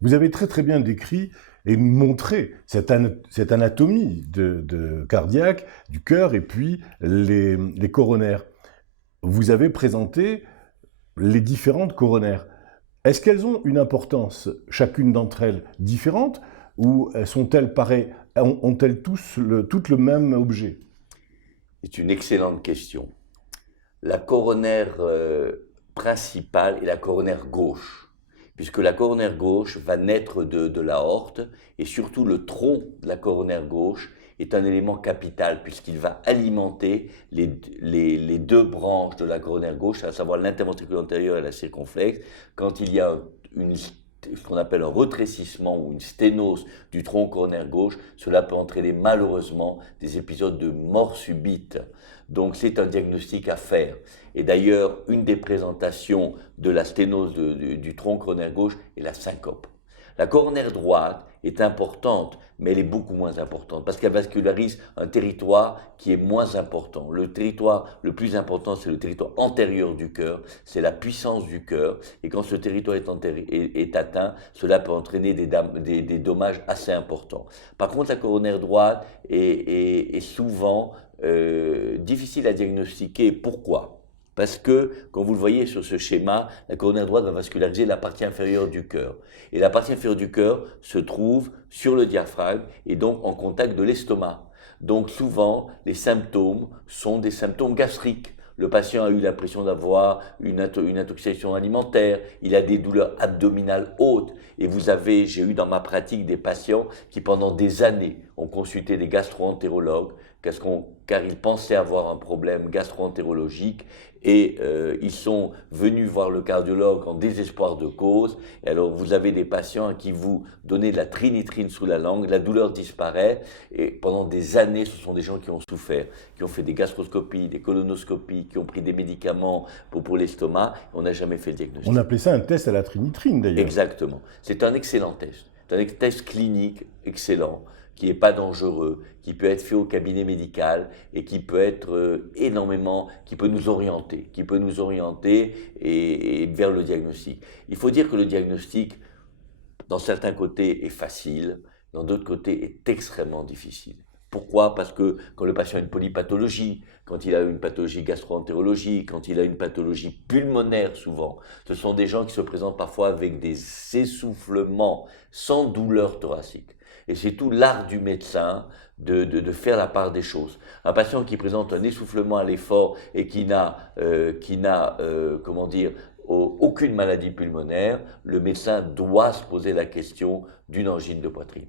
Vous avez très très bien décrit et montré cette anatomie cardiaque, du cœur et puis les coronaires. Vous avez présenté les différentes coronaires. Est-ce qu'elles ont une importance, chacune d'entre elles, différente, ou sont-elles pareilles, ont-elles toutes le même objet? C'est une excellente question. La coronaire principale est la coronaire gauche, puisque la coronaire gauche va naître de l'aorte, et surtout le tronc de la coronaire gauche est un élément capital, puisqu'il va alimenter les deux branches de la coronaire gauche, à savoir l'interventricule antérieur et la circonflexe. Quand il y a ce qu'on appelle un rétrécissement ou une sténose du tronc coronaire gauche, cela peut entraîner malheureusement des épisodes de mort subite. Donc c'est un diagnostic à faire. Et d'ailleurs, une des présentations de la sténose du tronc coronaire gauche est la syncope. La coronaire droite est importante, mais elle est beaucoup moins importante parce qu'elle vascularise un territoire qui est moins important. Le territoire le plus important, c'est le territoire antérieur du cœur, c'est la puissance du cœur. Et quand ce territoire est atteint, cela peut entraîner des dommages assez importants. Par contre, la coronaire droite est souvent difficile à diagnostiquer. Pourquoi ? Parce que, comme vous le voyez sur ce schéma, la coronaire droite va vasculariser la partie inférieure du cœur. Et la partie inférieure du cœur se trouve sur le diaphragme et donc en contact de l'estomac. Donc souvent, les symptômes sont des symptômes gastriques. Le patient a eu l'impression d'avoir une intoxication alimentaire, il a des douleurs abdominales hautes. Et j'ai eu dans ma pratique des patients qui pendant des années ont consulté des gastro-entérologues car ils pensaient avoir un problème gastro-entérologique et ils sont venus voir le cardiologue en désespoir de cause. Et alors vous avez des patients à qui vous donnez de la trinitrine sous la langue, la douleur disparaît et pendant des années ce sont des gens qui ont souffert, qui ont fait des gastroscopies, des colonoscopies, qui ont pris des médicaments pour l'estomac, on n'a jamais fait le diagnostic. On appelait ça un test à la trinitrine d'ailleurs. Exactement. C'est un excellent test. C'est un test clinique excellent, qui n'est pas dangereux, qui peut être fait au cabinet médical et qui peut être qui peut nous orienter, et vers le diagnostic. Il faut dire que le diagnostic, dans certains côtés, est facile, dans d'autres côtés, est extrêmement difficile. Pourquoi ? Parce que quand le patient a une polypathologie, quand il a une pathologie gastro-entérologique, quand il a une pathologie pulmonaire souvent, ce sont des gens qui se présentent parfois avec des essoufflements sans douleur thoracique. Et c'est tout l'art du médecin de faire la part des choses. Un patient qui présente un essoufflement à l'effort et qui n'a aucune maladie pulmonaire, le médecin doit se poser la question d'une angine de poitrine.